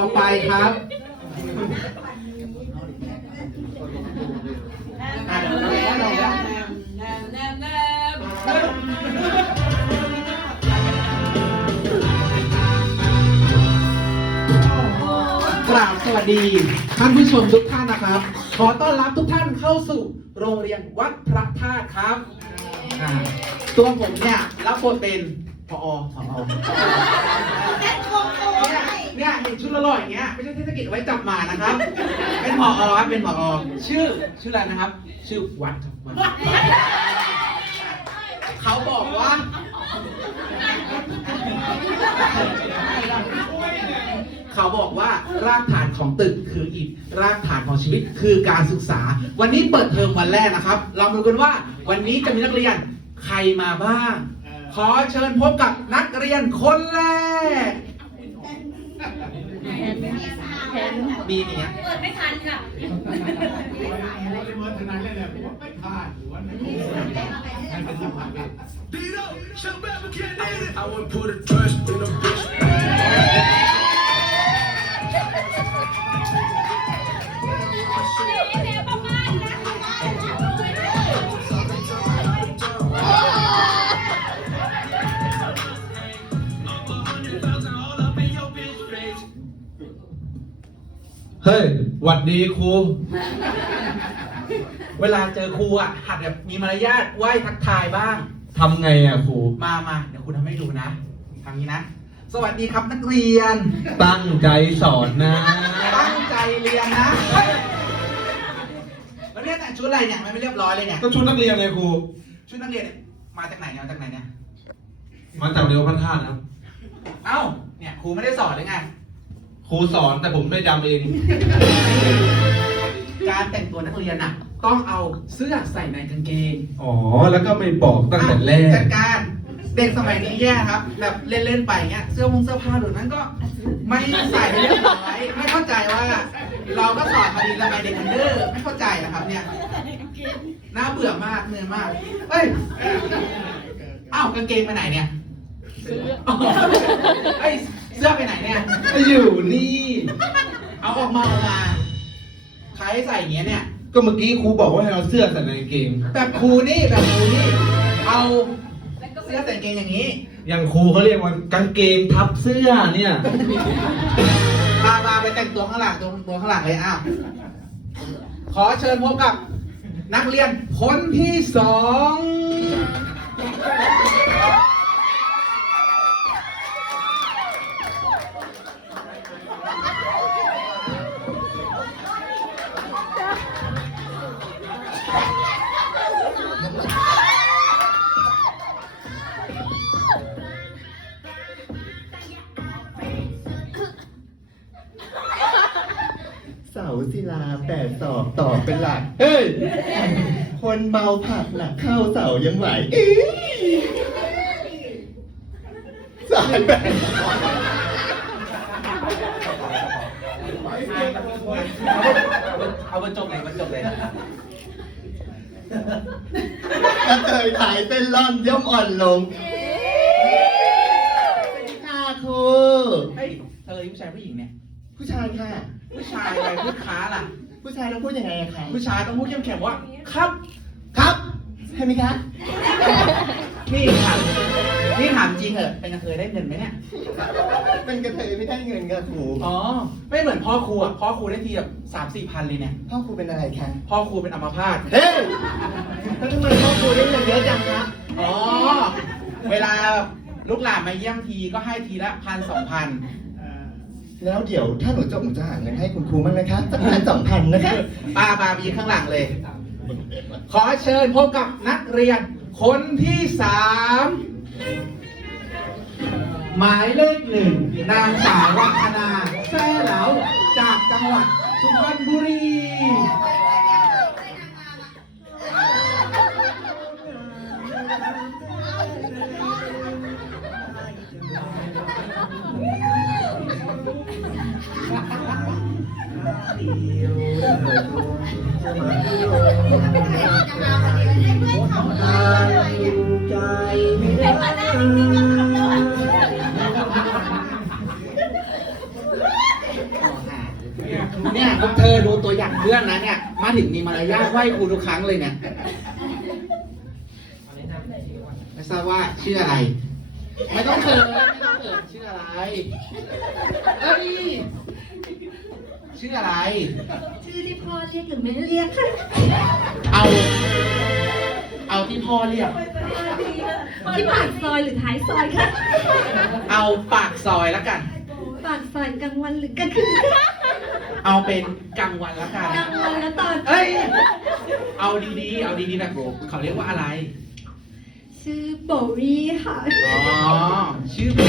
อไปครับกราบสวัสดีท่านผู้ชมทุกท่านนะครับ ขอต้อนรับทุกท่านเข้าสู่โรงเรียนวัดพระธาตุครับอ่าตัวผมเนี่ยรับบทเป็นพอสอเนี่ย เนี่ยเห็นชุดละลอยอย่างเงี้ยไม่ใช่เทศกิจเอาไว้จับหมานะครับ เป็นพอครับเป็นพออชื่อชื่ออะไรนะครับ ชื่อวัดครับวัดเขาบอกว่าเขาบอกว่ารากฐานของตึกคืออิฐรากฐานของชีวิตคือการศึกษา วันนี้เปิดเทอมวันแรกนะครับ เรามาดูกันว่าวันนี้จะมีนักเรียนใครมาบ้าง ขอเชิญพบกับนักเรียนคนแรก มีเนี้ยเปิดไม่ทันค่ะ I would put a trust in a bitch. เฮ้ยหวัดดีครู เวลาเจอครูอะ หัดแบบมีมารยาทไหว้ทักทายบ้าง ทำไงอะครู มามาเดี๋ยวครูทำให้ดูนะทำนี้นะ สวัสดีครับนักเรียน ตั้งใจสอนนะ ตั้งใจเรียนนะเฮ้ยแล้วเนี่ยแต่งชุดอะไรเนี่ยมันไม่เรียบร้อยเลยเนี่ย ก็ชุดนักเรียนเลยครู ชุดนักเรียนเนี่ยมาจากไหนเนี่ยมาจากไหนเนี่ย มาจากเดียวพันธาตุครับ เอ้า เนี่ยครูไม่ได้สอนเลยไง ครูสอนแต่ผมไม่จำเอง การแต่งตัวนักเรียนน่ะ ต้องเอาเสื้อใส่ในกางเกงอ๋อ แล้วก็ไม่บอกตั้งแต่แรจักดการเด็กสมัยนี้แย่ครับ แบบเล่นๆไปเงี้ยเสื้อผงเสื้อผ้าเดี๋ยวนั้นก็ไม่ใส่ให้เรียบร้อยไม่เข้าใจว่า เราก็สอนมาดีทำไมเด็กมันเด้อไม่เข้าใจนะครับ เนี่ยน่าเบื่อมากเหนื่อยมากเอ้ยอ้าวกางเกงไปไหนเนี่ย เอ้ย เสื้อไปไหนเนี่ย อยู่นี่ เอาออกมาเอามาใครให้ใส่อย่างเงี้ยเนี่ย ก็เมื่อกี้ครูบอกว่าให้เอาเสื้อใส่ในกางเกงแบบครูนี่แบบครูนี่ เอาเสื้อแต่งเกงอย่างนี้อย่างครูเขาเรียกว่ากางเกงทับเสื้อเนี่ยพามาไปแต่งตัวข้างหลังตัวตัวข้างหลังเลยอ้าวขอเชิญพบกับนักเรียนคนที่สอง แปดศอกต่อเป็นหลัก เฮ้ย คนเมาผักหนักเข้าเสายังไหวอี๋สายแปดเอาบรรจบเลยบรรจบเลยกระเทยถ่ายเต้นร่อนย่อมอ่อนลงค่ะครูเฮ้ยเธอผู้ชายผู้หญิงเนี่ย ผู้ชายค่ะ ผู้ชายอะไรพูดค้าล่ะ ผู้ชายต้องพูดยังไงอะคะผู้ชายต้องพูดเข้มแข็งว่า ครับ ครับใช่ไหมคะนี่ถามนี่ถามจริงเหรอะเป็นกระเทยได้เงินไหมเนี่ย เป็นกระเทยไม่ได้เงินค่ะครูอ๋อ ไม่เหมือนพ่อครูอะ พ่อครูได้ทีแบบสามสี่พันเลยเนี่ย พ่อครูเป็นอะไรคะพ่อครูเป็นอัมพาต เฮ้ยแล้วทำไมพ่อครูได้เงินเยอะจังคะอ๋อ เวลาลูกหลานมาเยี่ยมทีก็ให้ทีละพันสองพัน แล้วเดี๋ยวถ้าหนูจบหนูจะหาเงินให้คุณครูบ้างนะคะสักพันสองพันนะคะปาบาบีข้างหลังเลย ขอเชิญพบกับนักเรียน คนที่สามหมายเลขหนึ่งนางสาววัฒนาแซ่เหลาจากจังหวัดสุพรรณบุรี เเนี่ยพวกเธอดูตัวอย่างเพื่อนนะเนี่ย มาถึงมีมารยาทไหว้ครูทุกครั้งเลยเนี่ยไม่ทราบว่าชื่ออะไร ไม่ต้องเขินไม่ต้องเขินชื่ออะไรเอ้ย ชื่ออะไร ชื่อที่พ่อเรียกหรือไม่เรียกค่ะเอา เอาที่พ่อเรียก ที่ปากซอยหรือท้ายซอยค่ะเอาปากซอยแล้วกัน ปากซอยกลางวันหรือกลางคืนคะเอาเป็นกลางวันแล้วกัน กลางวันแล้วตอนเอ้ย เอาดีๆ เอาดีๆนะโบเขาเรียกว่าอะไร ชื่อโบวี่ค่ะ อ๋อ ชื่อโบ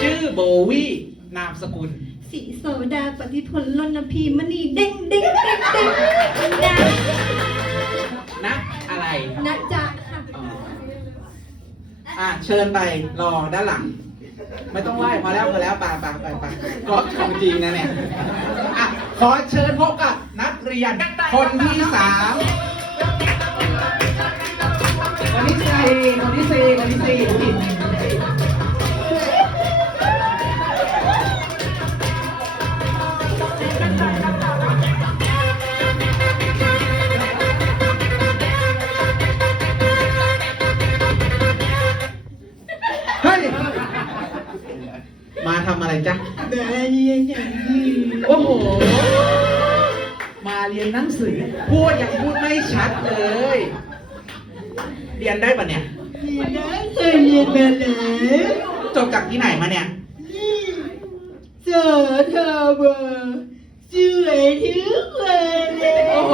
ชื่อโบวี่ นามสกุล สีโซดาปฏิพลลนพีมณีเด้งเด้งเด้งเด้งนะนะอะไรนะจ๊ะค่ะอ๋ออะเชิญไปรอด้านหลัง ไม่ต้องไหว้พอแล้วพอแล้วไปไปไปไปก็ของจริงนะเนี่ยอะขอเชิญพบกับนักเรียนคนที่สามคนที่สี่ นหนังสือ พูดยังพูดไม่ชัดเลย เรียนได้ปะเนี่ยเรียนได้เคยเรียนมาแล้วจบจากที่ไหนมาเนี่ยเจอเธอเบอร์สวยทุกวันเลยโอ้โห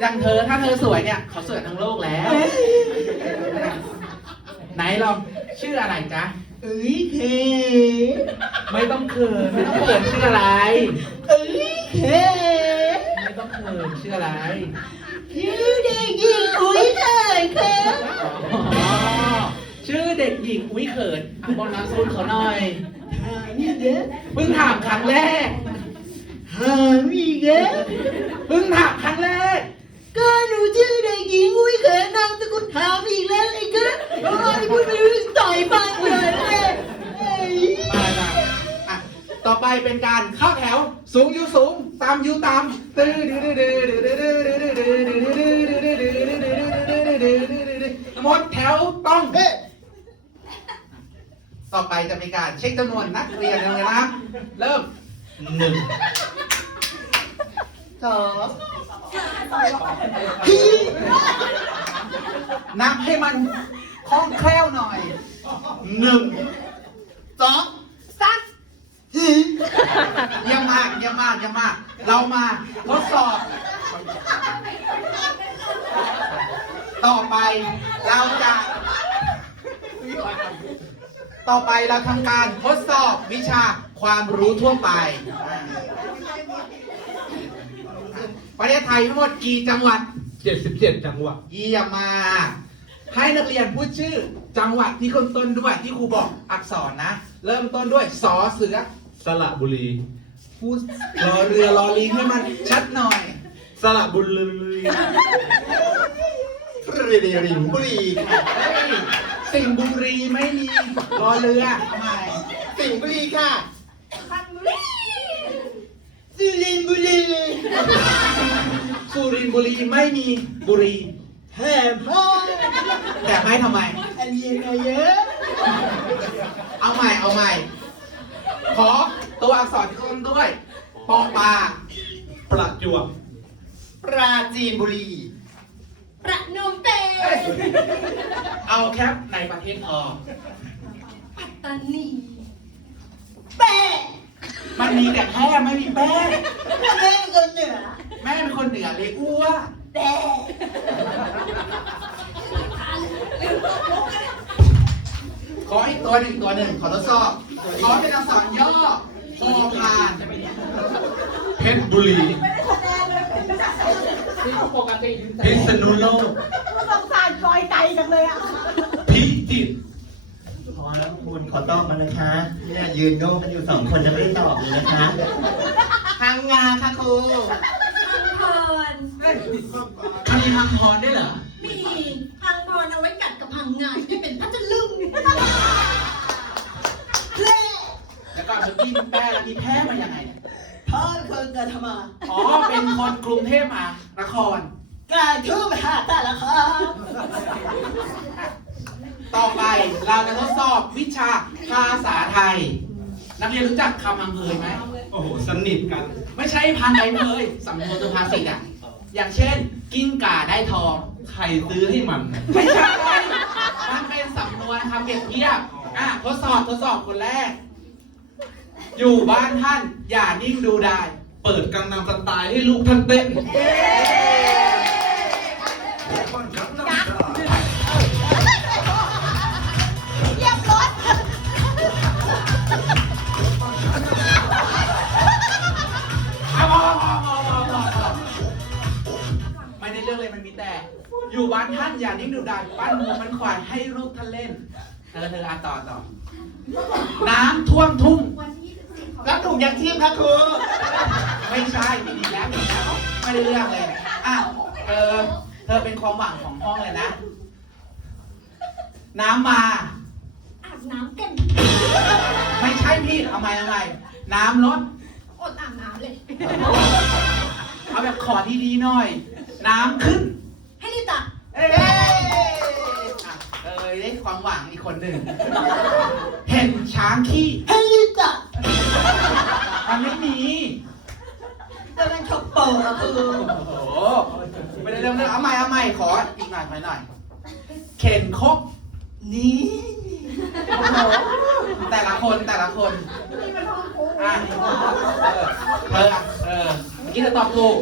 อย่างเธอถ้าเธอสวยเนี่ยเขาสวยทั้งโลกแล้ว ไหนลองชื่ออะไรจ๊ะ เอ้ยเคไม่ต้องเขินไม่ต้องเขินชื่ออะไร เอ้ยเคไม่ต้องเขินชื่ออะไรชื่อเด็กหญิงอุ้ยเลยเคอ๋อชื่อเด็กหญิงอุ้ยเขินอะบอกนามสกุลเขาหน่อยถามอีกเยอะเพิ่งถามครั้งแรกถามอีกเยอะเพิ่งถามครั้งแรก ก็หนูชื่อเด็กหญิงอุ้ยเขยนามสกุลถามอีกแล้วไอ้ก็โอ้ยพูดไม่รู้เรื่องต่อยปังเลยเลยเอ้ยไปมาอะต่อไปเป็นการเข้าแถว สูงอยู่สูงตามอยู่ตามหมดแถวต้องต่อไปจะมีการเช็คจำนวนนักเรียนเลยนะ เริ่มหนึ่งสองนับให้มันคล่องแคล่วหน่อยหนึ่งสอง เยี่ยมมากเยี่ยมมากเยี่ยมมาก เรามาทดสอบ ต่อไปเราจะ ต่อไปเราทำการทดสอบวิชาความรู้ทั่วไป ประเทศไทยทั้งหมดกี่จังหวัด 77 จังหวัด เยี่ยมมากให้นักเรียนพูดชื่อ จังหวัดที่คนต้นด้วยที่ครูบอกอักษรนะ เริ่มต้นด้วยสอเสือส ระบุรี พูดรอเรือรอลิงให้มันชัดหน่อย สระบุรีเรียริงบุรีค่ะเฮ้ยสิ่งห์บุรีไม่มีรอเรือทำไมสิงห์บุรีค่ะพันบุรีสุรินทร์บุรีสุรินทร์บุรีไม่มีบุรีแถมพ่อแต่ไม่ทำไม อันเรียนมาเยอะ เอาใหม่เอาใหม่ ขอ ตัวอักษรที่ต้นด้วยปอปลาประจวบปราจีนบุรี ประนมเปเอ้ยเอาแค่ในประเทศพอปัตตานีแปะมันมีแต่แพ้ไม่มีแป้งแม่คนเหนือแม่เป็นคนเหนือเลยอ้วแปะขออีกตัวหนึ่งตัวหนึ่งขอทดสอบขอเป็นอักษรย่อ พอพานเพชรบุรีพิษณุโลกสงสารคอยไตจังเลยอะพิจิตรพอแล้วคุณขอตอบมานะคะเนี่ยยืนโง่กันอยู่สองคนจะไม่ได้ตอบเลยนะคะพังงาค่ะครูพังพรมันมีมังพรได้วยเหรอมี พังงานที่เป็นพัทลุงแล้วก็กี้แพ้มายังไงเนี่ยพ่อเป็นคนเกิดทำไมาอ๋อ เป็นคนกรุงเทพมหานคร กลายทุ่มหาแต่ละครับ ต่อไปเราจะทดสอบวิชาภาษาไทย นักเรียนรู้จักคำพังเพยไหม โอ้โห สนิทกัน ไม่ใช่พันใบเพยสำนวนสุภาษิตอะ อย่างเช่น กิ้งก่าได้ทอง ใครซื้อให้มัน ไม่ใช่ มันเป็นสำนวนคำเปรียบเทียบอะทดสอบทดสอบคนแรก อยู่บ้านท่าน อย่านิ่งดูได้ เปิดกังนำสไตล์ให้ลูกท่านเต้นเรียบร้อยเอาพอพอพอพอพอพอไม่ได้เรื่องเลยมันมีแต่ อยู่บ้านท่านอย่านิ่งดูดายปั้นหัวมันควายให้ลูกท่านเล่น เธอเธออะต่อต่อ น้ำท่วมทุ่ง รับถุงยังชีพครับครูไม่ใช่มีดีแล้วมีแล้วไม่ได้เรื่องเลยอะเออเธอเป็นความหวังของห้องเลยนะ น้ำมา อาบน้ำกัน ไม่ใช่พี่เอาใหม่เอาใหม่น้ำลดอดอาบน้ำเลย เอาแบบขอดีๆหน่อย น้ำขึ้น ให้รีบตักเอ้ยอะเออได้ความหวังอีกคนหนึ่ง เห็นช้างขี้ให้ลิจัก มันไม่มีจะเป็นชอบเปิดอะครูโอ้โหไม่ได้เรื่องเรื่องเอาใหม่เอาใหม่ขออีกหน่อยหน่อยหน่อยเข็นครกนี่โอ้โหแต่ละคนแต่ละคนอะเออเธออะเออเมื่อกี้เธอตอบถูก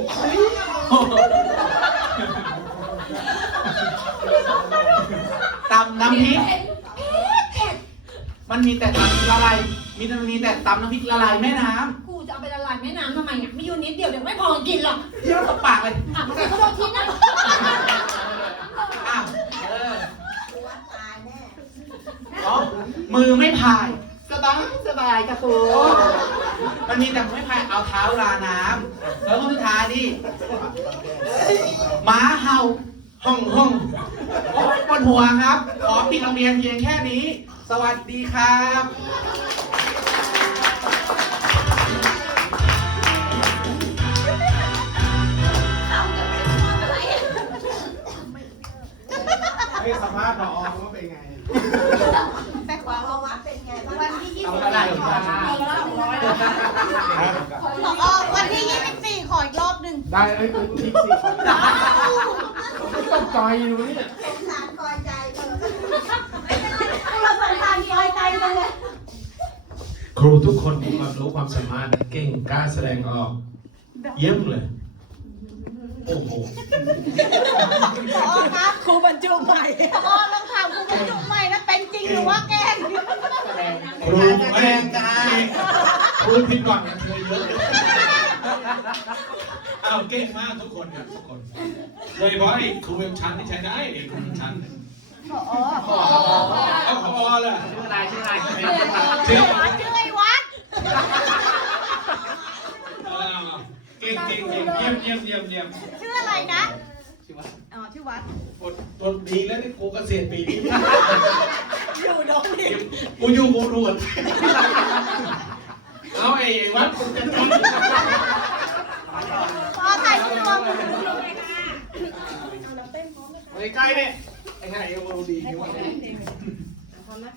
ตำน้ำพริก มันมีแต่ตำละลายมีแต่มีแต่ตำน้ำพริกละลายแม่น้ ม่น้ำทำไมอะมีอยู่นิดเดียวเดี๋ยวไม่พอกินหรอกำเที่ยวกับปากเลยอะมันก็โดนทิ้งนะอ้าวเอออ๋อมือไม่พาย สบายสบายครับครูโอ้มันมีแต่ไม่พายเอาเท้าลาน้ำแล้วคนสุดท้ายดิหม้าเห่าห้องห้องโอ้ยปวดหัวครับ ขอปิดโรงเรียนเพียงแค่นี้ สวัสดีครับ ให้สัมภาษณ์พอว่าเป็นไง แม่ความว่าเป็นไงบ้างวันที่ยี่เอาสิบอะไรมาอ๋อวันที่ยี่สิบสี่ขออีกรอบหนึ่งได้เอ้ยทีสี่ตกใจอยู่เนี่ยสงสารคอยใจเราสงสารคอยใจจังเลย ครูทุกคนมีความรู้ความสามารถเก่งกล้าแสดงออก เยี่ยมเลย โอ้โหพอครับครูบรรจุใหม่พอลองถามครูบรรจุใหม่นะเป็นจริงหรือว่าแกล้งครูแม่งครูผิดหวังกันเธอเยอะเอาเก่งมากทุกคนครับทุกคนโดยเฉพาะไอ้ครูเว็บชั้นที่ใช้ได้ไอ้ครูเว็บชั้นเนี่ยอ๋อเอาพอเลยชื่ออะไรชื่ออะไรชื่อวัดชื่อไอ้วัดเออเก่งเก่งเก่งเยี่ยมเยี่ยมเยี่ยมเยี่ยมชื่ออะไรนะอ๋อชื่อวัดหมดหมดปีแล้วนี่กูเกษียณปีนี้อยู่ดงดิกูอยู่กูรวดเอาไอ้วัดคุณจะทำพอถ่ายรูปรวมไอ้ใกล้เนี่ยไอ้ไงเอวดีนี่วะ